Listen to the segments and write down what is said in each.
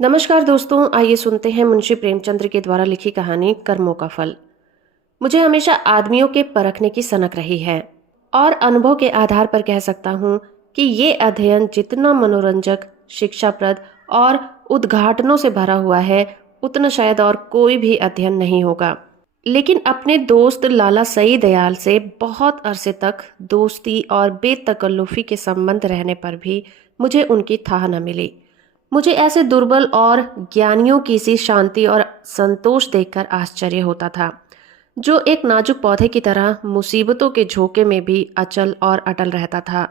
नमस्कार दोस्तों, आइए सुनते हैं मुंशी प्रेमचंद्र के द्वारा लिखी कहानी कर्मों का फल। मुझे हमेशा आदमियों के परखने की सनक रही है और अनुभव के आधार पर कह सकता हूँ कि ये अध्ययन जितना मनोरंजक, शिक्षाप्रद और उद्घाटनों से भरा हुआ है, उतना शायद और कोई भी अध्ययन नहीं होगा। लेकिन अपने दोस्त लाला सई दयाल से बहुत अरसे तक दोस्ती और बेतकल्लुफी के संबंध रहने पर भी मुझे उनकी थाह न मिली। मुझे ऐसे दुर्बल और ज्ञानियों की सी शांति और संतोष देखकर आश्चर्य होता था, जो एक नाजुक पौधे की तरह मुसीबतों के झोंके में भी अचल और अटल रहता था।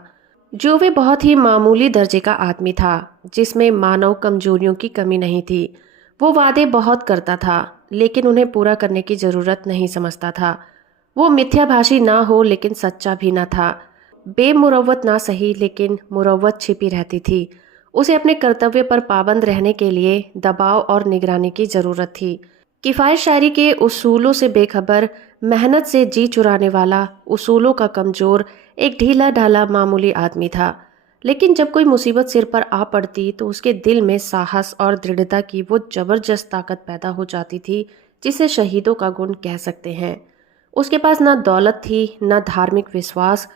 जो वे बहुत ही मामूली दर्जे का आदमी था, जिसमें मानव कमजोरियों की कमी नहीं थी। वो वादे बहुत करता था, लेकिन उन्हें पूरा करने की जरूरत नहीं समझता था। वो मिथ्याभाषी ना हो, लेकिन सच्चा भी ना था। बेमुरवत ना सही, लेकिन मुरवत छिपी रहती थी। उसे अपने कर्तव्य पर पाबंद रहने के लिए दबाव और निगरानी की जरूरत थी। किफ़ायत शायरी के उसूलों से बेखबर, मेहनत से जी चुराने वाला, उसूलों का कमजोर, एक ढीला ढाला मामूली आदमी था। लेकिन जब कोई मुसीबत सिर पर आ पड़ती तो उसके दिल में साहस और दृढ़ता की वो जबरदस्त ताकत पैदा हो जाती थी, जिसे शहीदों का गुण कह सकते हैं। उसके पास ना दौलत थी, ना धार्मिक विश्वास,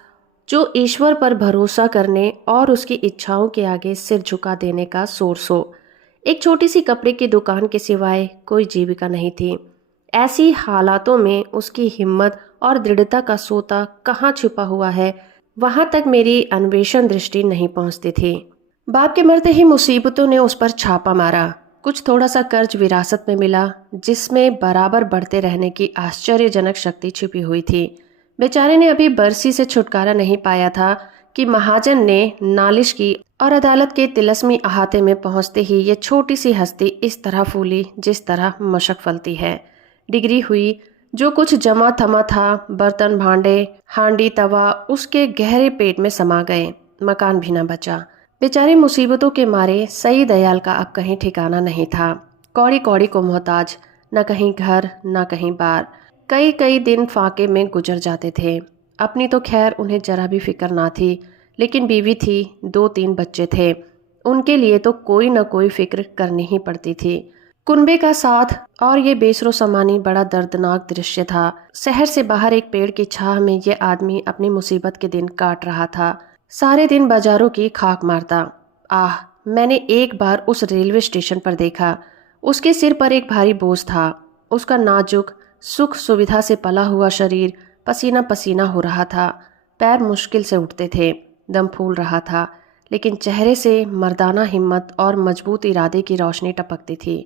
जो ईश्वर पर भरोसा करने और उसकी इच्छाओं के आगे सिर झुका देने का सोर्स हो। एक छोटी सी कपड़े की दुकान के सिवाय कोई जीविका नहीं थी। ऐसी हालातों में उसकी हिम्मत और दृढ़ता का सोता कहाँ छिपा हुआ है, वहां तक मेरी अन्वेषण दृष्टि नहीं पहुंचती थी। बाप के मरते ही मुसीबतों ने उस पर छापा मारा। कुछ थोड़ा सा कर्ज विरासत में मिला, जिसमें बराबर बढ़ते रहने की आश्चर्यजनक शक्ति छिपी हुई थी। बेचारे ने अभी बरसी से छुटकारा नहीं पाया था कि महाजन ने नालिश की और अदालत के तिलस्मी अहाते में पहुंचते ही ये छोटी सी हस्ती इस तरह फूली जिस तरह मशक फलती है। डिग्री हुई। जो कुछ जमा थमा था, बर्तन भांडे, हांडी तवा, उसके गहरे पेट में समा गए। मकान भी न बचा। बेचारे मुसीबतों के मारे सई दयाल का अब कहीं ठिकाना नहीं था। कौड़ी कौड़ी को मोहताज, न कहीं घर न कहीं बार। कई कई दिन फाके में गुजर जाते थे। अपनी तो खैर उन्हें जरा भी फिक्र ना थी, लेकिन बीवी थी, 2-3 बच्चे थे। उनके लिए तो कोई न कोई फिक्र करनी ही पड़ती थी। कुनबे का साथ और ये बेसरो समानी बड़ा दर्दनाक दृश्य था। शहर से बाहर एक पेड़ की छाह में ये आदमी अपनी मुसीबत के दिन काट रहा था। सारे दिन बाजारों की खाक मारता। आह, मैंने एक बार उस रेलवे स्टेशन पर देखा। उसके सिर पर एक भारी बोझ था। उसका नाजुक, सुख सुविधा से पला हुआ शरीर पसीना पसीना हो रहा था। पैर मुश्किल से उठते थे, दम फूल रहा था, लेकिन चेहरे से मर्दाना हिम्मत और मजबूत इरादे की रोशनी टपकती थी।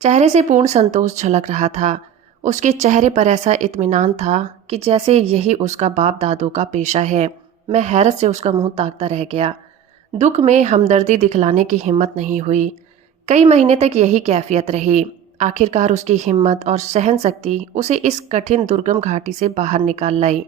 चेहरे से पूर्ण संतोष झलक रहा था। उसके चेहरे पर ऐसा इत्मीनान था कि जैसे यही उसका बाप दादों का पेशा है। मैं हैरत से उसका मुंह ताकता रह गया। दुख में हमदर्दी दिखलाने की हिम्मत नहीं हुई। कई महीने तक यही कैफियत रही। आखिरकार उसकी हिम्मत और सहन शक्ति उसे इस कठिन दुर्गम घाटी से बाहर निकाल लाई।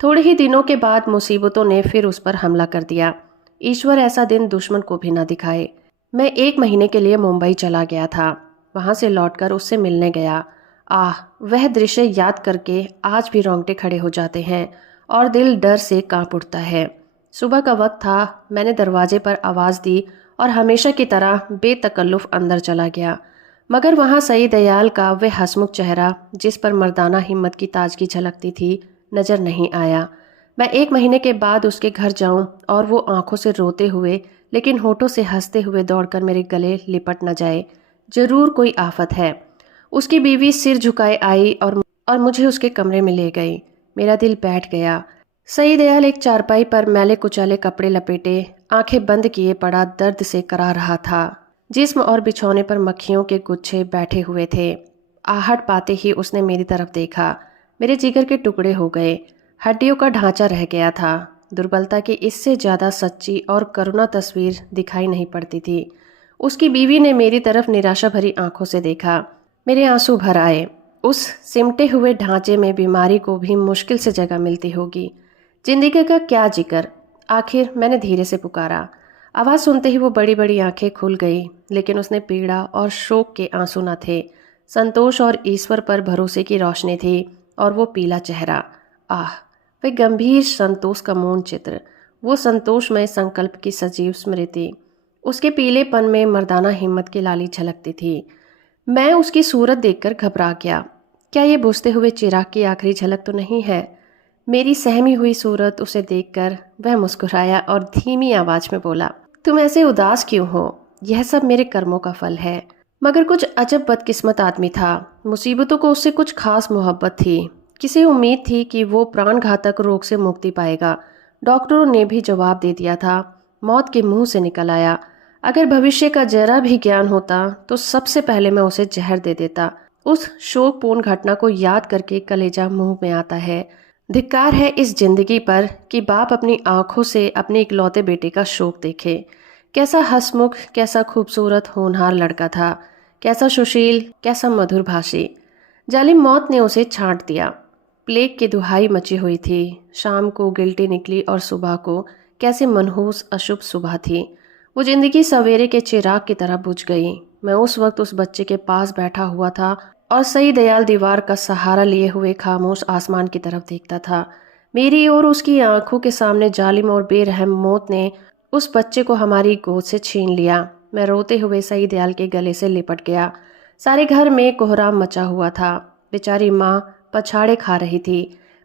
थोड़े ही दिनों के बाद मुसीबतों ने फिर उस पर हमला कर दिया। ईश्वर ऐसा दिन दुश्मन को भी न दिखाए। मैं 1 महीने के लिए मुंबई चला गया था। वहां से लौटकर उससे मिलने गया। आह, वह दृश्य याद करके आज भी रोंगटे खड़े हो जाते हैं और दिल डर से कांप उठता है। सुबह का वक्त था। मैंने दरवाजे पर आवाज़ दी और हमेशा की तरह बेतकल्लुफ अंदर चला गया। मगर वहाँ सई दयाल का वह हंसमुख चेहरा, जिस पर मर्दाना हिम्मत की ताजगी झलकती थी, नजर नहीं आया। मैं 1 महीने के बाद उसके घर जाऊं और वो आंखों से रोते हुए लेकिन होठों से हंसते हुए दौड़कर मेरे गले लिपट न जाए। जरूर कोई आफत है। उसकी बीवी सिर झुकाए आई और मुझे उसके कमरे में ले गई। मेरा दिल बैठ गया। सई दयाल एक चारपाई पर मैले कुचाले कपड़े लपेटे, आंखें बंद किए पड़ा दर्द से करा रहा था। जिस्म और बिछौने पर मक्खियों के गुच्छे बैठे हुए थे। आहट पाते ही उसने मेरी तरफ देखा। मेरे जिगर के टुकड़े हो गए। हड्डियों का ढांचा रह गया था। दुर्बलता की इससे ज्यादा सच्ची और करुणा तस्वीर दिखाई नहीं पड़ती थी। उसकी बीवी ने मेरी तरफ निराशा भरी आंखों से देखा। मेरे आंसू भर आए। उस सिमटे हुए ढांचे में बीमारी को भी मुश्किल से जगह मिलती होगी। जिंदगी का क्या जिक्र। आखिर मैंने धीरे से पुकारा। आवाज़ सुनते ही वो बड़ी बड़ी आंखें खुल गई, लेकिन उसने पीड़ा और शोक के आंसू न थे। संतोष और ईश्वर पर भरोसे की रोशनी थी और वो पीला चेहरा। आह, वे गंभीर संतोष का मौन चित्र, वो संतोषमय संकल्प की सजीव स्मृति। उसके पीलेपन में मर्दाना हिम्मत की लाली झलकती थी। मैं उसकी सूरत देखकर घबरा गया। क्या ये बुझते हुए चिराग की आखिरी झलक तो नहीं है? मेरी सहमी हुई सूरत उसे देखकर वह मुस्कुराया और धीमी आवाज में बोला, तुम ऐसे उदास क्यों हो? यह सब मेरे कर्मों का फल है। मगर कुछ अजब बदकिस्मत आदमी था। मुसीबतों को उससे कुछ खास मोहब्बत थी। किसे उम्मीद थी कि वो प्राण घातक रोग से मुक्ति पाएगा। डॉक्टरों ने भी जवाब दे दिया था। मौत के मुंह से निकल आया। अगर भविष्य का जरा भी ज्ञान होता तो सबसे पहले मैं उसे जहर दे देता। उस शोकपूर्ण घटना को याद करके कलेजा मुंह में आता है। धिक्कार है इस जिंदगी पर कि बाप अपनी आंखों से अपने इकलौते बेटे का शोक देखे। कैसा हंसमुख, कैसा खूबसूरत होनहार लड़का था, कैसा सुशील, कैसा मधुर भाषी। जालिम मौत ने उसे छांट दिया। प्लेग की दुहाई मची हुई थी। शाम को गिल्टी निकली और सुबह को कैसे मनहूस अशुभ सुबह थी। वो जिंदगी सवेरे के चिराग की तरह बुझ गई। मैं उस वक्त उस बच्चे के पास बैठा हुआ था और सई दयाल दीवार का सहारा लिए हुए खामोश आसमान की तरफ देखता था। मेरी और उसकी आंखों के सामने जालिम और बेरहम मौत ने उस बच्चे को हमारी गोद से छीन लिया। मैं रोते हुए सई दयाल के गले से लिपट गया। सारे घर में कोहराम मचा हुआ था। बेचारी माँ पछाड़े खा रही थी।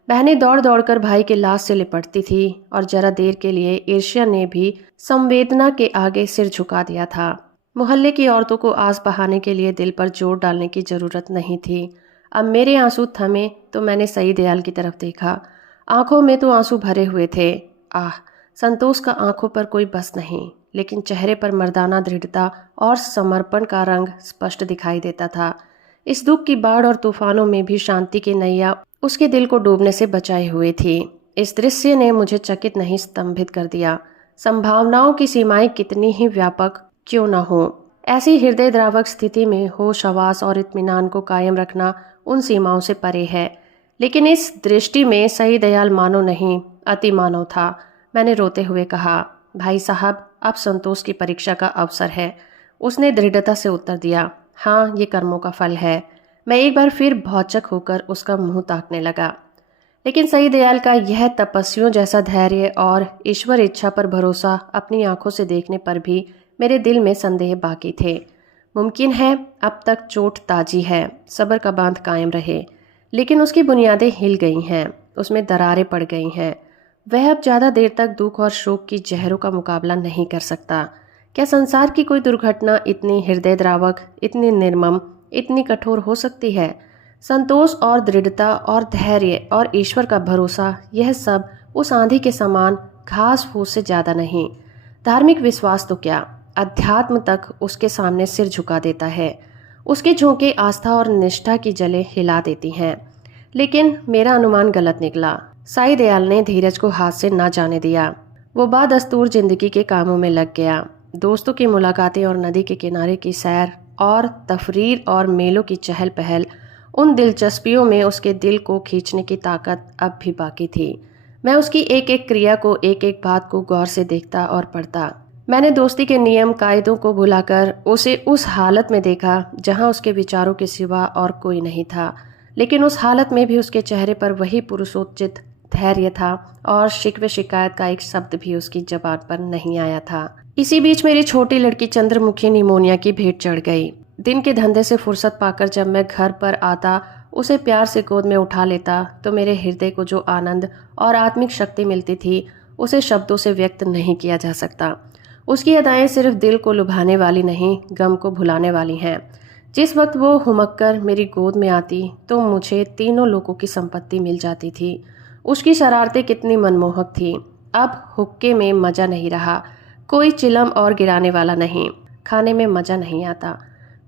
बहनें दौड़ दौड़कर भाई के लाश से लिपटती थी और जरा देर के लिए ईर्ष्या ने भी संवेदना के आगे सिर झुका दिया था। मोहल्ले की औरतों को आस बहाने के लिए दिल पर जोर डालने की जरूरत नहीं थी। अब मेरे आंसू थमे तो मैंने सई दयाल की तरफ देखा। आंखों में तो आंसू भरे हुए थे। आह, संतोष का आंखों पर कोई बस नहीं, लेकिन चेहरे पर मर्दाना दृढ़ता और समर्पण का रंग स्पष्ट दिखाई देता था। इस दुख की बाढ़ और तूफानों में भी शांति की नैया उसके दिल को डूबने से बचाए हुए थी। इस दृश्य ने मुझे चकित नहीं स्तंभित कर दिया। संभावनाओं की सीमाएं कितनी ही व्यापक क्यों न हो, ऐसी हृदय द्रावक स्थिति में होश हवास और इत्मीनान को कायम रखना उन सीमाओं से परे है। लेकिन इस दृष्टि में सही दयाल मानो नहीं, अति मानव था। मैंने रोते हुए कहा, भाई साहब, अब संतोष की परीक्षा का अवसर है। उसने दृढ़ता से उत्तर दिया, हाँ, ये कर्मों का फल है। मैं एक बार फिर भौचक होकर उसका मुंह ताकने लगा। लेकिन सही दयाल का यह तपस्वियों जैसा धैर्य और ईश्वर इच्छा पर भरोसा अपनी आंखों से देखने पर भी मेरे दिल में संदेह बाकी थे। मुमकिन है अब तक चोट ताजी है, सब्र का बांध कायम रहे, लेकिन उसकी बुनियादें हिल गई हैं, उसमें दरारें पड़ गई हैं। वह अब ज़्यादा देर तक दुख और शोक की जहरों का मुकाबला नहीं कर सकता। क्या संसार की कोई दुर्घटना इतनी हृदय द्रावक, इतनी निर्मम, इतनी कठोर हो सकती है? संतोष और दृढ़ता और धैर्य और ईश्वर का भरोसा, यह सब उस आंधी के समान घास फूस से ज़्यादा नहीं। धार्मिक विश्वास तो क्या, अध्यात्म तक उसके सामने सिर झुका देता है। उसके झोंके आस्था और निष्ठा की जलें हिला देती हैं। लेकिन मेरा अनुमान गलत निकला। साई दयाल ने धीरज को हाथ से ना जाने दिया। वो बादस्तूर जिंदगी के कामों में लग गया। दोस्तों की मुलाकातें और नदी के किनारे की सैर और तफरीर और मेलों की चहल पहल, उन दिलचस्पियों में उसके दिल को खींचने की ताकत अब भी बाकी थी। मैं उसकी एक एक क्रिया को, एक एक बात को गौर से देखता और पढ़ता। मैंने दोस्ती के नियम कायदों को भुलाकर उसे उस हालत में देखा जहां उसके विचारों के सिवा और कोई नहीं था। लेकिन उस हालत में भी उसके चेहरे पर वही पुरुषोचित धैर्य था और शिकवे शिकायत का एक शब्द भी उसकी जबान पर नहीं आया था। इसी बीच मेरी छोटी लड़की चंद्रमुखी निमोनिया की भेंट चढ़ गई। दिन के धंधे से फुर्सत पाकर जब मैं घर पर आता, उसे प्यार से गोद में उठा लेता, तो मेरे हृदय को जो आनंद और आत्मिक शक्ति मिलती थी, उसे शब्दों से व्यक्त नहीं किया जा सकता। उसकी अदाएं सिर्फ दिल को लुभाने वाली नहीं, गम को भुलाने वाली हैं। जिस वक्त वो हुमक कर मेरी गोद में आती तो मुझे तीनों लोगों की संपत्ति मिल जाती थी। उसकी शरारतें कितनी मनमोहक थीं। अब हुक्के में मजा नहीं रहा। कोई चिलम और गिराने वाला नहीं। खाने में मजा नहीं आता।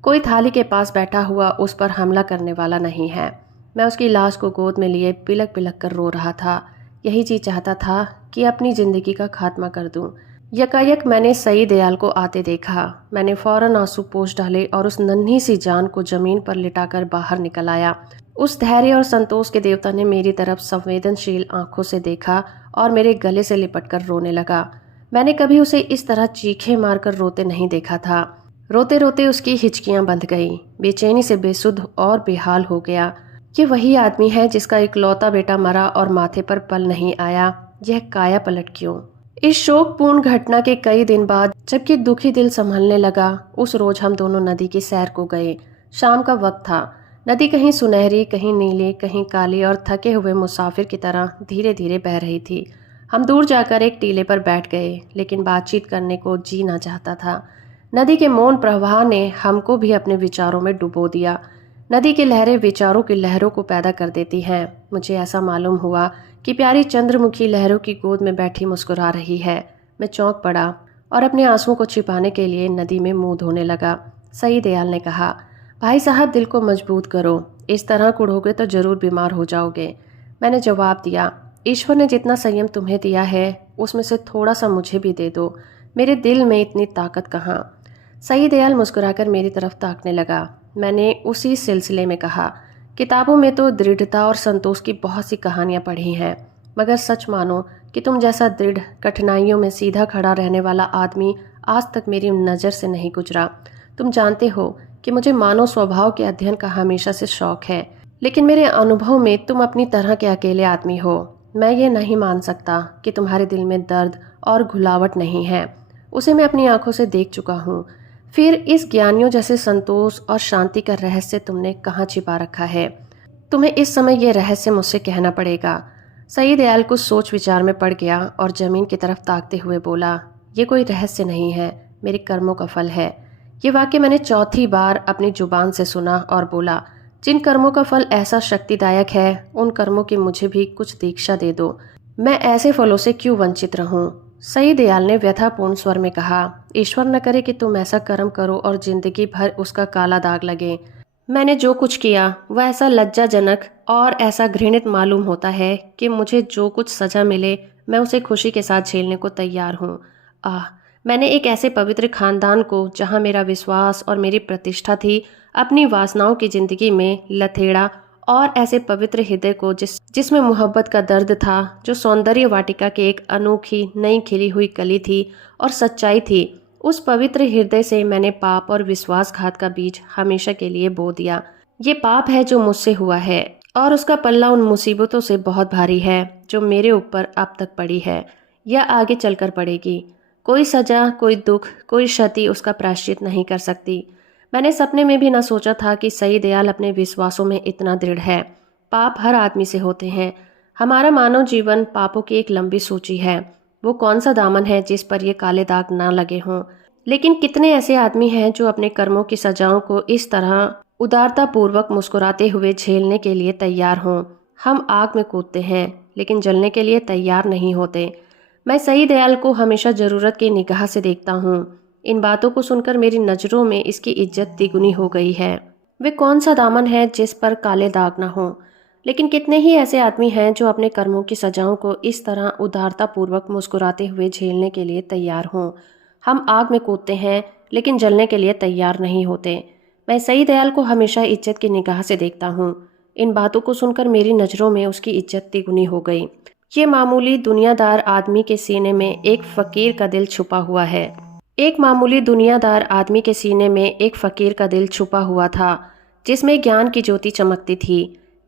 कोई थाली के पास बैठा हुआ उस पर हमला करने वाला नहीं है। मैं उसकी लाश को गोद में लिए पिलक पिलक कर रो रहा था। यही जी चाहता था कि अपनी जिंदगी का खात्मा कर दूं। यकायक मैंने सई दयाल को आते देखा। मैंने फौरन आंसू पोंछ डाले और उस नन्ही सी जान को जमीन पर लिटाकर बाहर निकल आया। उस धैर्य और संतोष के देवता ने मेरी तरफ संवेदनशील आंखों से देखा और मेरे गले से लिपटकर रोने लगा। मैंने कभी उसे इस तरह चीखे मारकर रोते नहीं देखा था। रोते रोते उसकी हिचकियां बंध गई। बेचैनी से बेसुध और बेहाल हो गया। ये वही आदमी है जिसका इकलौता बेटा मरा और माथे पर पल नहीं आया। यह काया पलट क्यों? इस शोकपूर्ण घटना के कई दिन बाद जबकि दुखी दिल संभलने लगा, उस रोज हम दोनों नदी की सैर को गए। शाम का वक्त था। नदी कहीं सुनहरी, कहीं नीली, कहीं काली और थके हुए मुसाफिर की तरह धीरे धीरे बह रही थी। हम दूर जाकर एक टीले पर बैठ गए, लेकिन बातचीत करने को जी ना चाहता था। नदी के मौन प्रवाह ने हमको भी अपने विचारों में डुबो दिया। नदी की लहरें विचारों की लहरों को पैदा कर देती हैं। मुझे ऐसा मालूम हुआ कि प्यारी चंद्रमुखी लहरों की गोद में बैठी मुस्कुरा रही है। मैं चौंक पड़ा और अपने आंसुओं को छिपाने के लिए नदी में मुंह धोने लगा। सई दयाल ने कहा, भाई साहब, दिल को मजबूत करो, इस तरह कुढ़ोगे तो जरूर बीमार हो जाओगे। मैंने जवाब दिया, ईश्वर ने जितना संयम तुम्हें दिया है उसमें से थोड़ा सा मुझे भी दे दो, मेरे दिल में इतनी ताकत कहाँ। सई दयाल मुस्कुराकर मेरी तरफ ताकने लगा। मैंने उसी सिलसिले में कहा, किताबों में तो दृढ़ता और संतोष की बहुत सी कहानियां पढ़ी हैं, मगर सच मानो कि तुम जैसा दृढ़, कठिनाइयों में सीधा खड़ा रहने वाला आदमी आज तक मेरी नज़र से नहीं गुजरा। तुम जानते हो कि मुझे मानव स्वभाव के अध्ययन का हमेशा से शौक है, लेकिन मेरे अनुभव में तुम अपनी तरह के अकेले आदमी हो। मैं ये नहीं मान सकता कि तुम्हारे दिल में दर्द और घुलावट नहीं है। उसे मैं अपनी आंखों से देख चुका हूँ। फिर इस ज्ञानियों जैसे संतोष और शांति का रहस्य तुमने कहाँ छिपा रखा है? तुम्हें इस समय ये रहस्य मुझसे कहना पड़ेगा। सई दयाल कुछ सोच विचार में पड़ गया और जमीन की तरफ ताकते हुए बोला, ये कोई रहस्य नहीं है, मेरे कर्मों का फल है। ये वाक्य मैंने चौथी बार अपनी जुबान से सुना और बोला, जिन कर्मों का फल ऐसा शक्तिदायक है, उन कर्मों की मुझे भी कुछ दीक्षा दे दो। मैं ऐसे फलों से क्यों वंचित रहूं? सई दयाल ने व्यथापूर्ण स्वर में कहा, ईश्वर न करे कि तुम ऐसा कर्म करो और जिंदगी भर उसका काला दाग लगे। मैंने जो कुछ किया वह ऐसा लज्जाजनक और ऐसा घृणित मालूम होता है कि मुझे जो कुछ सजा मिले मैं उसे खुशी के साथ झेलने को तैयार हूँ। मैंने एक ऐसे पवित्र खानदान को, जहाँ मेरा विश्वास और मेरी प्रतिष्ठा थी, अपनी वासनाओं की जिंदगी में लथेड़ा, और ऐसे पवित्र हृदय को जिसमें मोहब्बत का दर्द था, जो सौंदर्य वाटिका के एक अनोखी नई खिली हुई कली थी और सच्चाई थी, उस पवित्र हृदय से मैंने पाप और विश्वासघात का बीज हमेशा के लिए बो दिया। ये पाप है जो मुझसे हुआ है, और उसका पल्ला उन मुसीबतों से बहुत भारी है जो मेरे ऊपर अब तक पड़ी है या आगे चलकर पड़ेगी। कोई सजा, कोई दुख, कोई क्षति उसका प्रायश्चित नहीं कर सकती। मैंने सपने में भी न सोचा था कि सई दयाल अपने विश्वासों में इतना दृढ़ है। पाप हर आदमी से होते हैं। हमारा मानव जीवन पापों की एक लंबी सूची है। वो कौन सा दामन है जिस पर ये काले दाग ना लगे हों? लेकिन कितने ऐसे आदमी हैं जो अपने कर्मों की सजाओं को इस तरह उदारता पूर्वक मुस्कुराते हुए झेलने के लिए तैयार हों। हम आग में कूदते हैं लेकिन जलने के लिए तैयार नहीं होते। मैं सई दयाल को हमेशा जरूरत की निगाह से देखता हूँ। इन बातों को सुनकर मेरी नज़रों में इसकी इज्जत तिगुनी हो गई है। वे कौन सा दामन है जिस पर काले दाग ना हो? लेकिन कितने ही ऐसे आदमी हैं जो अपने कर्मों की सजाओं को इस तरह उदारता पूर्वक मुस्कुराते हुए झेलने के लिए तैयार हों। हम आग में कूदते हैं लेकिन जलने के लिए तैयार नहीं होते। मैं सई दयाल को हमेशा इज्जत की निगाह से देखता हूँ। इन बातों को सुनकर मेरी नज़रों में उसकी इज्जत तिगुनी हो गई। ये मामूली दुनियादार आदमी के सीने में एक फकीर का दिल छुपा हुआ है। एक मामूली दुनियादार आदमी के सीने में एक फकीर का दिल छुपा हुआ था, जिसमें ज्ञान की ज्योति चमकती थी।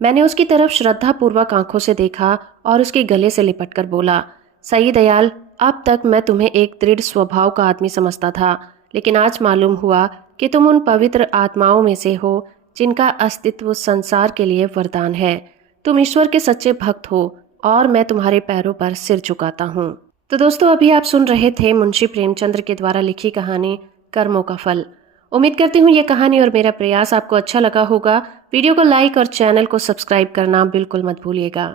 मैंने उसकी तरफ श्रद्धापूर्वक आंखों से देखा और उसके गले से लिपटकर बोला, सई दयाल, अब तक मैं तुम्हें एक दृढ़ स्वभाव का आदमी समझता था, लेकिन आज मालूम हुआ कि तुम उन पवित्र आत्माओं में से हो जिनका अस्तित्व संसार के लिए वरदान है। तुम ईश्वर के सच्चे भक्त हो और मैं तुम्हारे पैरों पर सिर झुकाता हूँ। तो दोस्तों, अभी आप सुन रहे थे मुंशी प्रेमचंद्र के द्वारा लिखी कहानी कर्मों का फल। उम्मीद करती हूँ ये कहानी और मेरा प्रयास आपको अच्छा लगा होगा। वीडियो को लाइक और चैनल को सब्सक्राइब करना बिल्कुल मत भूलिएगा।